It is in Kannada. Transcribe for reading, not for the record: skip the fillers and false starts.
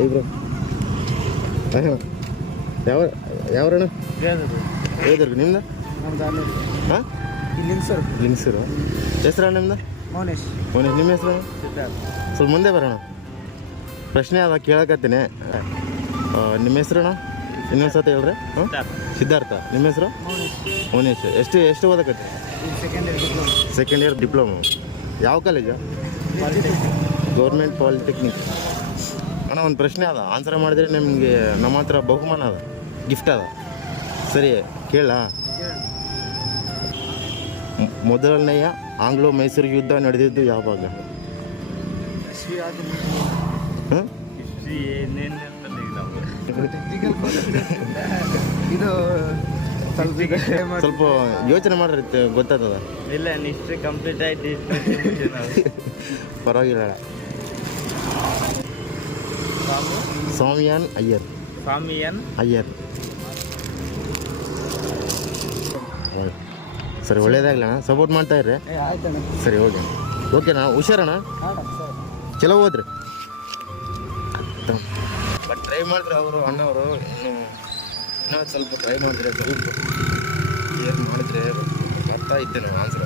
ಐಬ್ರೋ ಯಾವ್ರಣ್ಣ ಹೇಳಿದ್ರಿ ನಿಮ್ದು ಹಾಂ ಲಿಂಗ್ಸರು ಹೆಸ್ರು ನಿಮ್ದು ಮೌನೇಶ್ ನಿಮ್ಮ ಹೆಸರು ಸ್ವಲ್ಪ ಮುಂದೆ ಬರೋಣ ಪ್ರಶ್ನೆ ಅದ ಕೇಳಕತ್ತೀನಿ ನಿಮ್ಮ ಹೆಸ್ರಣ್ಣ ಇನ್ನೊಂದು ಸತಿ ಹೇಳ್ರಿ ಹಾಂ ಸಿದ್ಧಾರ್ಥ ನಿಮ್ಮ ಹೆಸರು ಮೌನೇಶ್ ಎಷ್ಟು ಓದಕತ್ತಿ ಸೆಕೆಂಡ್ ಇಯರ್ ಡಿಪ್ಲೊಮಾ ಯಾವ ಕಾಲೇಜು ಗೌರ್ಮೆಂಟ್ ಪಾಲಿಟೆಕ್ನಿಕ್ ಅಣ್ಣ ಒಂದು ಪ್ರಶ್ನೆ ಅದ ಆನ್ಸರ್ ಮಾಡಿದ್ರೆ ನಿಮಗೆ ನಮ್ಮ ಹತ್ರ ಬಹುಮಾನ ಅದ ಗಿಫ್ಟ್ ಅದ ಸರಿ ಕೇಳ ಮೊದಲನೆಯ ಆಂಗ್ಲೋ ಮೈಸೂರು ಯುದ್ಧ ನಡೆದಿದ್ದು ಯಾವಾಗ ಹಾಂ ಇದು ಸ್ವಲ್ಪ ಯೋಚನೆ ಮಾಡ್ರಿ ಗೊತ್ತಾಗ್ತದ ಇಲ್ಲ ಹಿಸ್ಟ್ರಿ ಕಂಪ್ಲೀಟ್ ಆಯ್ತು ಪರವಾಗಿಲ್ಲ ಸ್ವಾಮಿಯನ್ ಅಯ್ಯರ್ ಸರಿ ಒಳ್ಳೇದಾಗ್ಲಣ್ಣ ಸಪೋರ್ಟ್ ಮಾಡ್ತಾ ಇರ್ರಿ ಸರಿ ಓಕೆನಾ ಹುಷಾರಣ್ಣ ಚಲೋ ಹೋದ್ರಿ ಬಟ್ ಟ್ರೈ ಮಾಡಿದ್ರೆ ಅವರು ಅಣ್ಣವರು ಇನ್ನೂ ಸ್ವಲ್ಪ ಟ್ರೈ ಮಾಡಿದ್ರೆ ಸ್ವಲ್ಪ ಕ್ಲಿಯರ್ ಮಾಡಿದ್ರೆ ಬರ್ತಾ ಇದ್ದೆ ನಾವು ಆನ್ಸರ್